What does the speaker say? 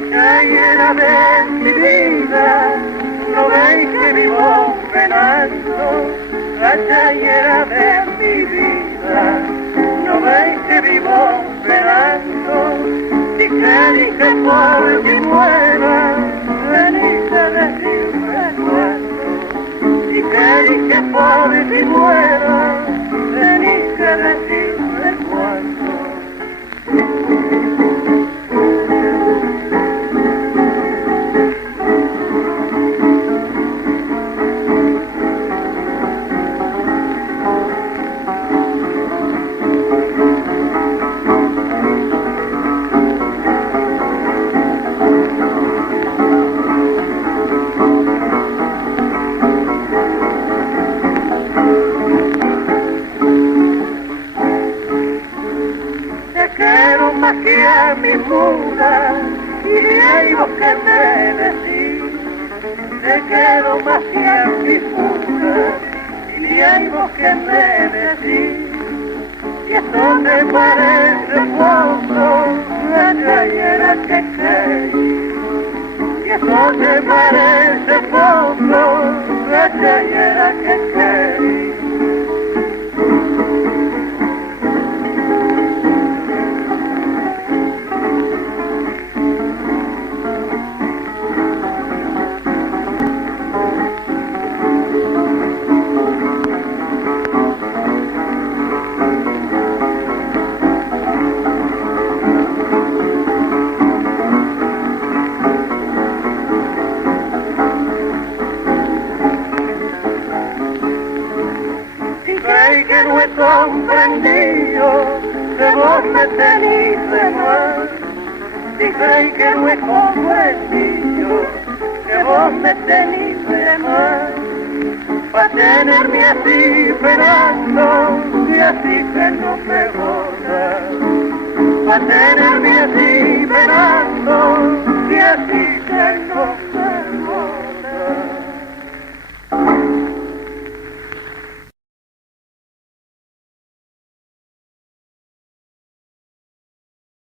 llena de mi vida, no veis que vivo penando, la llena de mi vida, no veis que vivo penando, si queréis que por mi muera, venís a decirme cuándo, si queréis que por mi muera, venís a decirme cuándo. Quiero más que a mi muda y hay vos que me decís, te quiero más que a mi muda y hay vos que me decís, y eso me parece poco, la trayera que creí, y eso me parece poco, la trayera que creí. Que no he comprendido que vos me tenís de mal, si creí que no he comprendido que vos me tenís de mal, pa' tenerme así esperando y así que no me jodas, pa' tenerme así esperando y así que no